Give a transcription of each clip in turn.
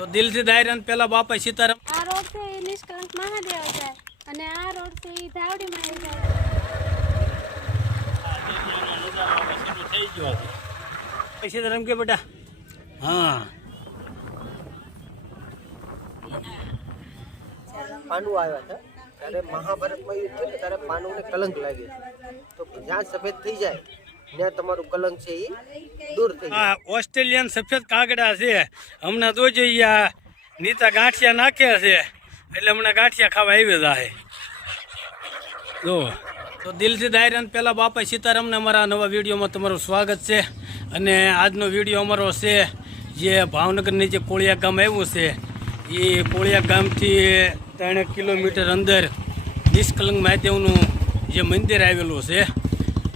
તો દિલથી દાયરાન પેલા બાપા સીતારામ આ રોડ છે એ નિષ્કલંક મહાદેવ જાય અને આ રોડ છે એ ધાવડી માં જાય. થઈ ગયો સીતારામ કે બેટા હા પાંડુ આવ્યા હતા ત્યારે મહાભારતમાં યુદ્ધ થયું ત્યારે પાંડુને કલંક લાગ્યો તો જ્યાં સફેદ થઈ જાય ત્યાં તમારું કલંક છે એ દૂર થઈ જાય. ઓસ્ટ્રેલિયન સફેદ કાગડા છે હમણાં તો જોઈએ નીતા ગાંઠિયા નાખે છે એટલે હમણાં ગાંઠિયા ખાવા આવી જાય જો. તો દિલથી દાયરાન પહેલાં બાપા સીતારામને અમારા નવા વિડીયોમાં તમારું સ્વાગત છે. અને આજનો વિડીયો અમારો છે જે ભાવનગરની જે કોળિયા ગામ આવ્યું છે એ કોળિયા ગામથી 3 કિલોમીટર અંદર નિષ્કલંક મહાદેવનું જે મંદિર આવેલું છે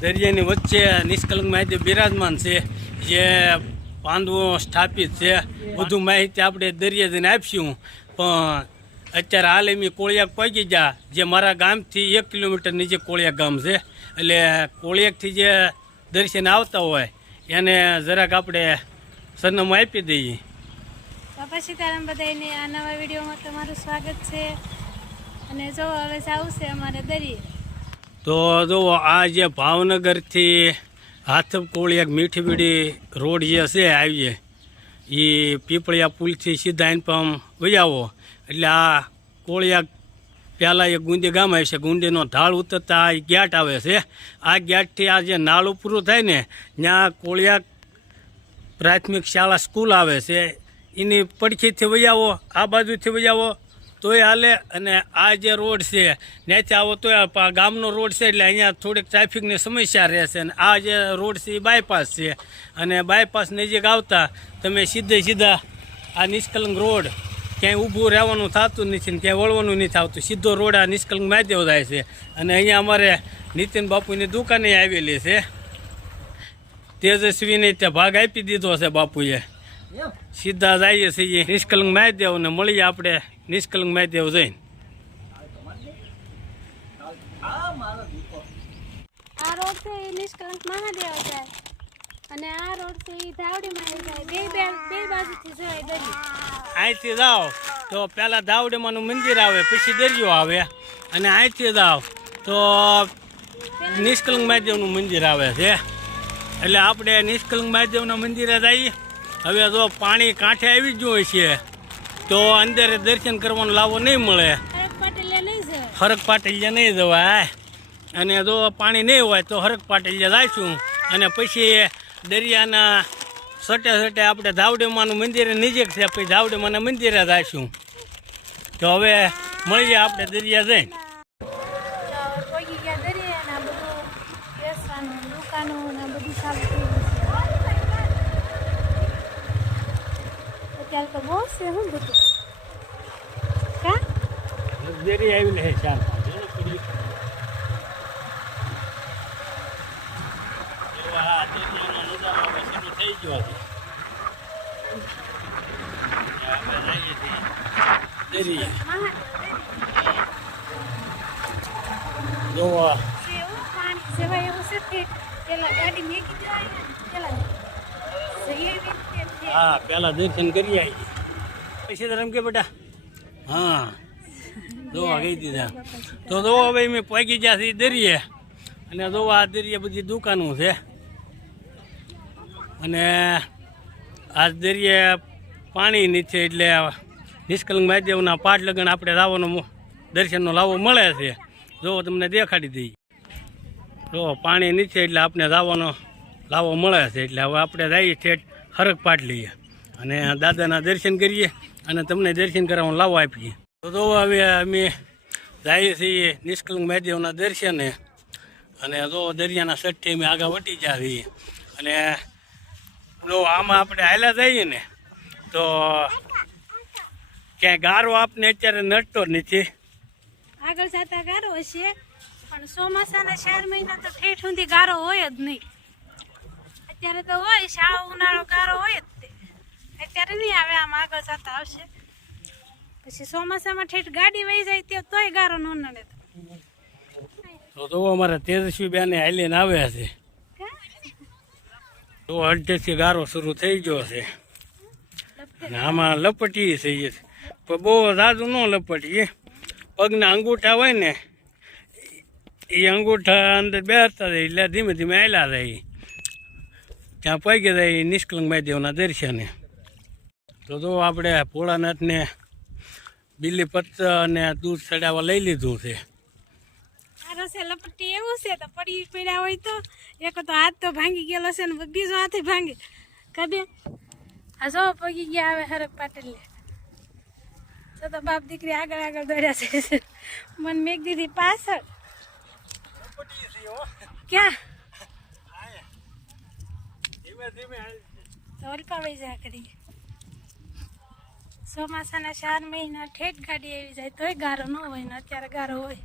દરિયાની વચ્ચે નિષ્કલંક મહાદેવ બિરાજમાન છે જે પાંડવો સ્થાપિત છે. વધુ માહિતી આપણે દરિયા જઈને આપીશું પણ અત્યારે હાલ એમ કોળિયાક પહોંચી ગયા જે મારા ગામથી 1 કિલોમીટર નીચે કોળિયાક ગામ છે એટલે કોળિયાકથી જે દર્શન આવતા હોય એને જરાક આપણે સરનામું આપી દઈએ. બાપા સીતારામ બધાને આ નવા વિડીયોમાં તમારું સ્વાગત છે. અને જો હવે જવું છે અમારે દરિયે. તો જુઓ આ જે ભાવનગરથી હાથપ કોળિયાક મીઠી બીડી રોડ જે છે આવીએ એ પીપળિયા પુલથી સીધા આઈન પણ વજાવો એટલે આ કોળિયાક પહેલાં એક ગુંદી ગામ આવે છે. ગુંદીનો ઢાળ ઉતરતા આ ગેટ આવે છે. આ ગેટથી આ જે નાળું પૂરું થાય ને ત્યાં કોળિયાક પ્રાથમિક શાળા સ્કૂલ આવે છે એની પડખીથી વજાવો આ બાજુથી વજાવો તોય હાલે. અને આ જે રોડ છે ત્યાંથી આવો તોય ગામનો રોડ છે એટલે અહીંયા થોડીક ટ્રાફિકની સમસ્યા રહેશે. અને આ જે રોડ છે એ બાયપાસ છે અને બાયપાસ નજીક આવતા તમે સીધા આ નિષ્કલંક રોડ ક્યાંય ઊભું રહેવાનું થતું નથી ને ક્યાંય વળવાનું નથી આવતું. સીધો રોડ આ નિષ્કલંક મહાદેવ જાય છે. અને અહીંયા અમારે નીતિન બાપુની દુકાને આવેલી છે. તેજસ્વીને ત્યાં ભાગ આપી દીધો છે બાપુએ. સીધા જઈએ છીએ નિષ્કલંક મહાદેવ ને મળીએ આપણે નિષ્કલંક મહાદેવ જઈને. આ રોડ છે એ નિષ્કલંક મહાદેવ જાય અને આ રોડ છે એ ધાવડી માં જાય. બે બાજુથી જવાય દરિયો. અહીંથી જાઓ તો પહેલાં ધાવડીમાનું મંદિર આવે પછી દરિયો આવે અને અહીંથી જાઓ તો નિષ્કલંક મહાદેવનું મંદિર આવે છે. એટલે આપણે નિષ્કલંક મહાદેવના મંદિરે જઈએ. હવે જો પાણી કાંઠે આવી ગયું હોય છે તો અંદર દર્શન કરવાનો લાવો નહીં મળે. હરક પાટલિયા નહીં જવાય. અને જો પાણી નહીં હોય તો હરક પાટલિયા જઈશું અને પછી દરિયાના સટે આપણે ધાવડીમાનું મંદિરે નજીક છે પછી ધાવડીમાના મંદિરે જઈશું. તો હવે મળીએ આપણે દરિયા જઈને. પહોંચી ગયા દરિયે ને આ બધું બેસવાનું દુકાનો ને બધું ચાલુ થઈ ગયું છે. અત્યારે તો બહુ છે હું બધું કા દરિયા આવીને હે ચાલ થઈ ગયો દરિયા જોવા પાણી સેવાય એવું છે કે પેલા ગાડી મેકી દેવાય પેલા હા પેલા દર્શન કરી આવી પછી તો રમકે બેટા હા જોવા ગઈ દીધા. તો જોવા ભાઈ મેં પહોંચી ગયા છે દરિયે અને જોવા આ દરિયે બધી દુકાનો છે. અને આ દરિયે પાણી નીચે એટલે નિષ્કલંક મહાદેવના પાઠ લગન આપણે લાવવાનો દર્શનનો લાવો મળે છે. જો તમને દેખાડી દઈએ જો પાણી નીચે એટલે આપણે લાવવાનો લાવો મળે છે. એટલે હવે આપણે જઈએ ઠેઠ હરક પાટ લઈએ અને દાદાના દર્શન કરીએ અને તમને દર્શન કરવાનો લાવો આપીએ. તો હવે અમે જઈએ છીએ નિષ્કલંક મહાદેવના દર્શને અને જો દરિયાના સઠ્ઠે અમે આગળ વટી ગયા છીએ. અને જો આમાં આપણે હાલ્યા જઈએ ને તો ક્યાંય ગારો આપને અત્યારે નડતો જ નથી. આગળ જતા ગારો હશે પણ ચોમાસાના 4 મહિના તો ઠેઠ સુધી ગારો હોય જ નહીં. અત્યારે તો હોય શાવ ઉનાળો ગારો હોય જ તે અત્યારે નહીં આવે. આમ આગળ જતા આવશે પછી ચોમાસામાં ઠેઠ ગાડી વહી જાય તે તોય ગારો ન નડે. તો અમારા તેજસ્વી બેને હાલીને આવ્યા છે તો અડધેથી ગારો શરૂ થઈ ગયો છે. અને આમાં લપટીએ છીએ પણ બહુ ઝાઝું ન લપટીએ. પગના અંગૂઠા હોય ને એ અંગૂઠા અંદર બેસતા જાય એટલે ધીમે ધીમે આવેલા જાય ત્યાં પગે જાય નિષ્કલંક મહાદેવના દર્શને. તો આપણે ભોળાનાથને બીલીપત્ર અને દૂધ ચડાવવા લઈ લીધું છે. રસે લપટી એવું છે તો પડી પડ્યા હોય તો એક તો હાથ તો ભાંગી ગયેલો છે ને બીજો હાથે ભાંગી કદે આ જો પગી ગયા આવે હરક પાટેલ તો બાપ દીકરી આગળ આગળ દોડ્યા છે. મને મેઘ દીધી પાછળ ક્યાં તો અલ્પાવાઈ જા કરી. ચોમાસાના 4 મહિના ઠેઠ ગાડી આવી જાય તોય ગારો ન હોય ને અત્યારે ગારો હોય.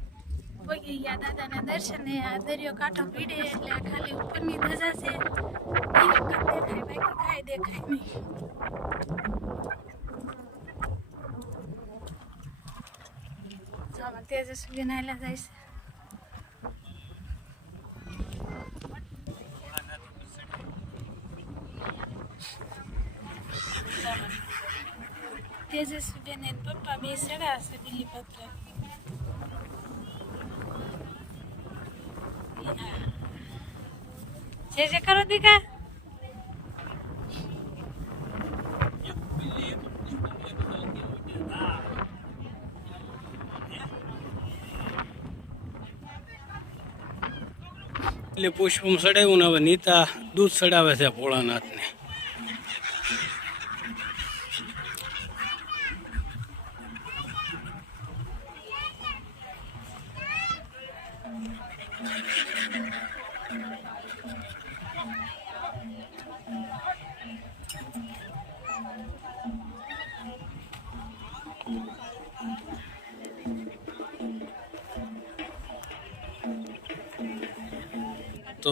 પગી ગયા દાદાના દર્શને. આ દરિયો કાંઠો ભીડે એટલે આ ખાલી ઉપરની ધજા છે એ વખત દેખાય, બાકી કાંઈ દેખાય નહીં. આમાં તેજસ્વી નાયલા જાય છે. તેજસ્વી બેન એને પપ્પા બે ચડાવશે બીલીપત્ર. જે કરો દીકા એટલે પુષ્પમ ચડાવ્યું ને હવે નીતા દૂધ ચડાવે છે ભોળાનાથને.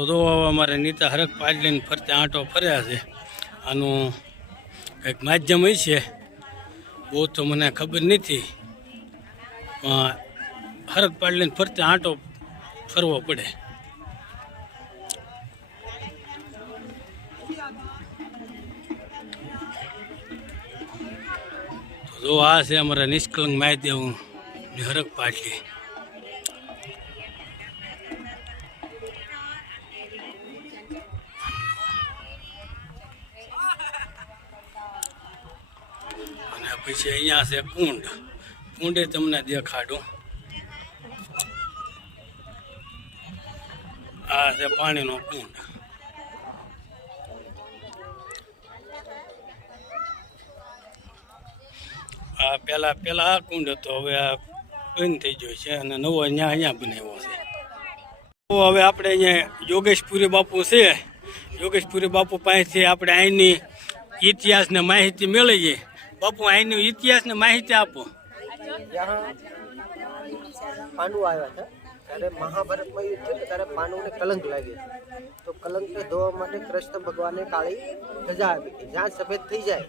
તો અમારે નીતા હરક પાડી લઈને ફરતે આંટો ફર્યા છે. આનું કંઈક માધ્યમ હોય છે, બહુ તો મને ખબર નથી. હરક પાડી લઈને ફરતે આંટો ફરવો પડે. તો આ છે અમારા નિષ્કલંક મહાદેવ હરક પાટલી. અને પછી અહીંયા છે કુંડ. કુંડે તમને દેખાડું. આ છે પાણીનો કુંડ. આ પેલા આ કુંડ હતો, હવે આ બંધ થઈ ગયો છે અને નવો અહીંયા બનાવ્યો છે. તો હવે આપણે અહીંયા યોગેશપુરી બાપુ છે. યોગેશપુરી બાપુ પાસેથી આપણે અહીંની ઇતિહાસને માહિતી મેળવીએ. બાપુ અહીંની ઇતિહાસને માહિતી આપો. પાંડુ આવ્યા હતા ત્યારે મહાભારતમાં યુદ્ધ થયું ત્યારે પાંડવોને કલંક લાગ્યો. તો કલંકને ધોવા માટે કૃષ્ણ ભગવાને કાળી ધજા આપી હતી. જ્યાં સફેદ થઈ જાય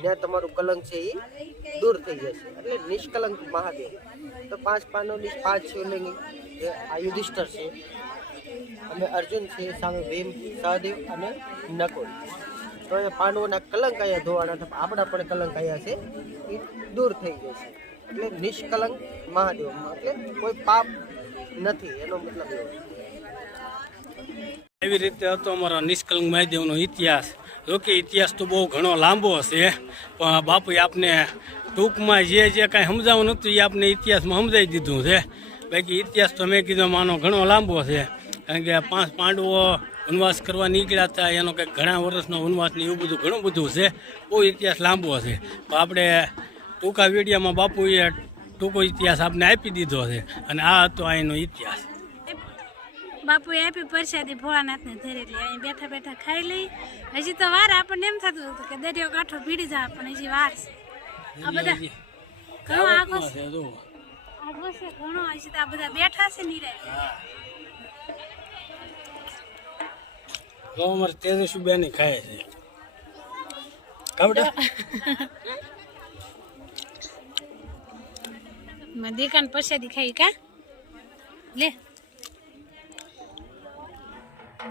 ત્યાં તમારું કલંક છે એ દૂર થઈ જશે, એટલે નિષ્કલંક મહાદેવ. તો 5 પાંડવની 5 શિવલિંગ, આ યુધિષ્ઠર છે અને અર્જુન છે, સામે ભીમ, સહદેવ અને નકુલ. તો એ પાંડવોના કલંક અહીંયા ધોવાના હતા. આપણા પણ કલંક અહીંયા છે એ દૂર થઈ જશે, એટલે નિષ્કલંક મહાદેવ, એટલે કોઈ પાપ નથી, એનો મતલબ એવો. એવી રીતે હતો અમારો નિષ્કલંક મહાદેવનો ઇતિહાસ. જોકે ઇતિહાસ તો બહુ ઘણો લાંબો છે, પણ બાપુએ આપને ટૂંકમાં જે કાંઈ સમજાવવું નહોતું એ આપને ઇતિહાસમાં સમજાવી દીધું છે. બાકી ઇતિહાસ તો મેં કીધું આનો ઘણો લાંબો છે, કારણ કે 5 પાંડવો વનવાસ કરવા નીકળ્યા હતા, એનો કંઈક ઘણા વર્ષનો વનવાસ ને એવું બધું ઘણું બધું છે. બહુ ઇતિહાસ લાંબો છે. આપણે ટૂંકા વિડીયોમાં બાપુએ ટૂંકો ઇતિહાસ આપને આપી દીધો છે, અને આ હતો અહીંનો ઇતિહાસ. બાપુએ આપી પ્રસાદી ભોળાનાથને ધરે, એટલે અહીં બેઠા બેઠા ખાઈ લઈ. હજી તો વાર આપણને એમ થતું હતું કે દરિયો કાંઠો ભીડી જાય, પણ હજી વાર છે. આ બધા ઘણો આગો છે, ઘણો હજી તો આ બધા બેઠા છે નિરાય. અમારે તેજસ્વી બેન ખાય છે. દીકાને પ્રસાદી ખાઈ કા લે.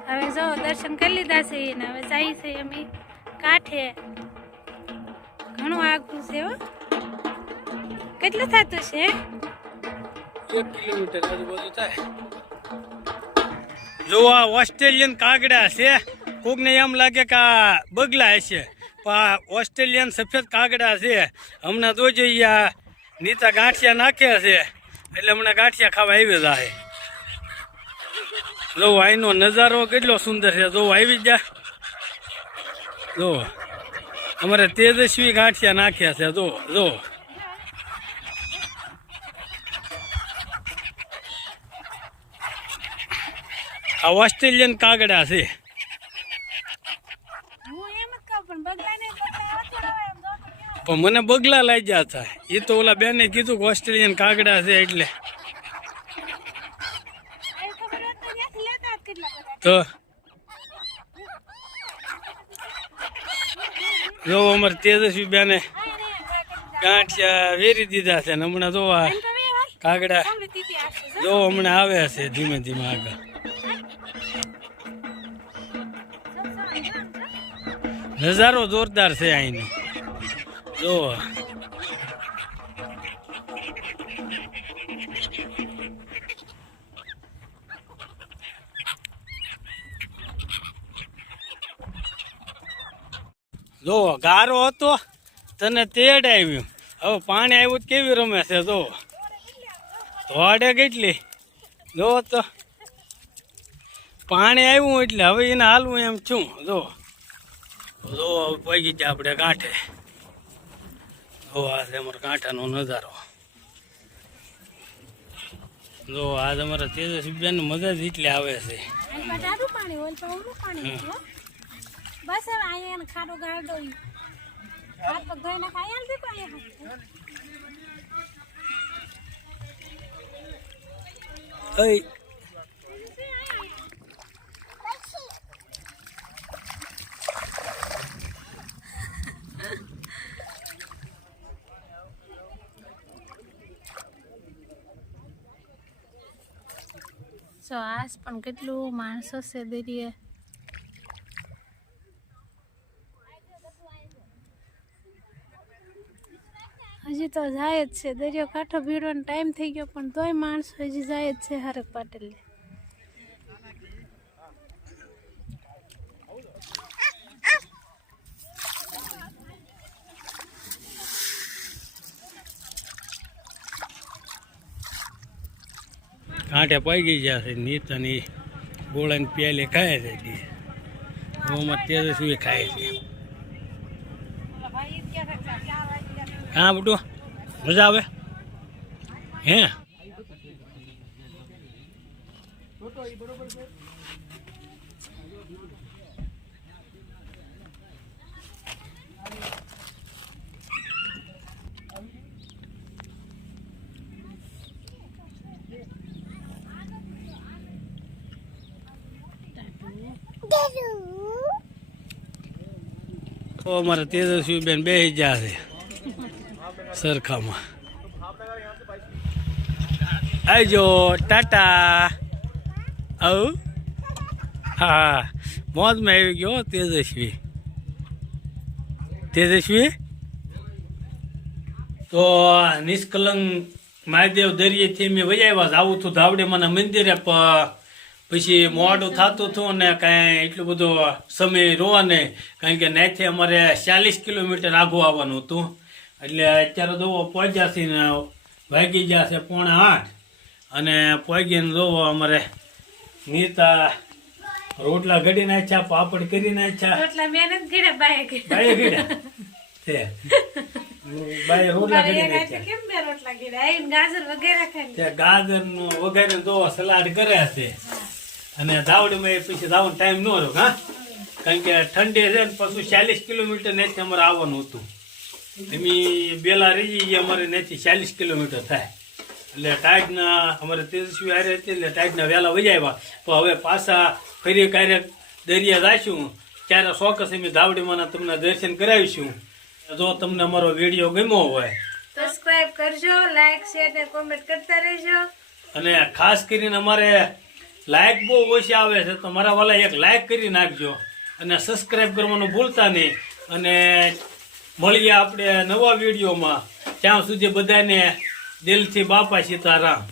હવે જો દર્શન કરી લીધા છે ને હવે જાય છે અમે કાંઠે. ઘણું આગળ છે હો. કેટલું થતું છે? 1 કિલોમીટર આજુબાજુ થાય. જો આ ઓસ્ટ્રેલિયન કાગડા છે. કોકને એમ લાગે કે આ બગલા હશે, પણ આ ઓસ્ટ્રેલિયન સફેદ કાગડા છે. હમણાં તો જોઈએ આ નીતા ગાંઠિયા નાખે છે, એટલે હમણાં ગાંઠિયા ખાવા આવી જાય. જો અહીંનો નજારો કેટલો સુંદર છે. જો આવી જા. જો અમારે તેજસ્વી ગાંઠિયા નાખ્યા છે. જો જો આ ઓસ્ટ્રેલિયન કાગડા છે. હું એમ જ કહું પણ બગલા નહીં બગલા આવતી હોય એમ જોતું કેવું. પણ મને બગલા લાગ્યા હતા. એ તો ઓલા બેને કીધું કે ઓસ્ટ્રેલિયન કાગડા છે એટલે. એ ખબર હોત તો ત્યાંથી લેતા જ કેટલા બધા. તો જો અમારે તેજસ્વી બેને ગાંઠિયા વેરી દીધા છે ને હમણાં જો આ એમ તો વે હોય. કાગડા સાંભળી દીધી આવશે જો. જો હમણાં આવે છે ધીમે ધીમે આગળ. નજારો જોરદાર છે અહીંનો. જો જો ગારો હતો તને તેડ આવ્યું. હવે પાણી આવ્યું તો કેવી રમે છે. જો ધોડે કેટલી. જો તો પાણી આવ્યું એટલે હવે એને હાલવું એમ છું. જો જો પગી જાય આપણે કાંઠે. જો આ છે અમારા કાંઠાનો નજારો. જો આજ અમારા તેજસ્વી બેન મજા જ એટલી આવે છે. અહીં પર ટાઢું પાણી હોય તો ઓલું પાણી નથી હો. બસ હવે અહીંયા એને ખાડો ગાળ દો. હાથ પગ ધોઈ નાખ. અહીંયા નથી પણ અહીંયા અય સો આસ પણ કેટલું માણસો છે દરિયે. હજી તો જાય જ છે. દરિયો કાંઠો ભીડવાનો ટાઈમ થઈ ગયો પણ તોય માણસો હજી જાય જ છે હરક પાટેલે. કાંઠે પગી ગયા છે. નીતાની ગોળાની પ્યાલે ખાય છે. ઓમાં તેજસ્વી ખાય છે. હા બટુ મજા આવે હે. તો અમારા તેજસ્વી બેન બેસી ગયા છે સરખામાં. આવજો ટાટા. આવું હા મોજમાં આવી ગયો તેજસ્વી. તેજસ્વી તો નિષ્કલંક મહાદેવ દરિયેથી મેં વજાવ્યા આવું હતું ધાવડેમાના મંદિરે. પછી મોડું થતું હતું અને કાંઈ એટલું બધું સમય રોવા નહીં, કારણ કે ત્યાંથી અમારે 40 કિલોમીટર આઘું આવવાનું હતું. એટલે અત્યારે જોવો પહોંચ્યા છે ને વાગી ગયા છે 7:45 અને પહોંચીને જોવો અમારે નીતા રોટલા ઘડી નાખ્યા, પાપડ કરી નાખ્યા. રોટલા મહેનત કરે બાય તે બાય રોટલા ઘડી નાખ્યા. કેમ બે રોટલા કરે આઈને ગાજર વગેરે ખાય. તે ગાજરનું વગેરે જોવો સલાડ કરે છે. અને ધાવડીમાં પછી જવાનો ટાઈમ ન રહ્યો. હા, કારણ કે ઠંડી છે ને પાછું 40 કિલોમીટર નથી અમારે આવવાનું હતું. એમ બેલા રહી અમારે નથી 40 કિલોમીટર થાય. એટલે ટાઈડના અમારે તેજસ્વી હારે હતી એટલે ટાઈડના વહેલા વજાવ્યા. તો હવે પાછા ફરી ક્યારેક દરિયા જઈશું ત્યારે ચોક્કસ અમે ધાવડીમાંના તમને દર્શન કરાવીશું. જો તમને અમારો વિડીયો ગમ્યો હોય સબસ્ક્રાઇબ કરજો, લાઈક શેર ને કોમેન્ટ કરતા રહેજો. અને ખાસ કરીને અમારે લાઈક બહુ ઓછી આવે છે તો મારા વાલા એક લાઈક કરી નાખજો અને સબસ્ક્રાઇબ કરવાનું ભૂલતા નહીં. અને મળીએ આપણે નવા વિડીયોમાં. ત્યાં સુધી બધાને દિલથી બાપા સીતારામ.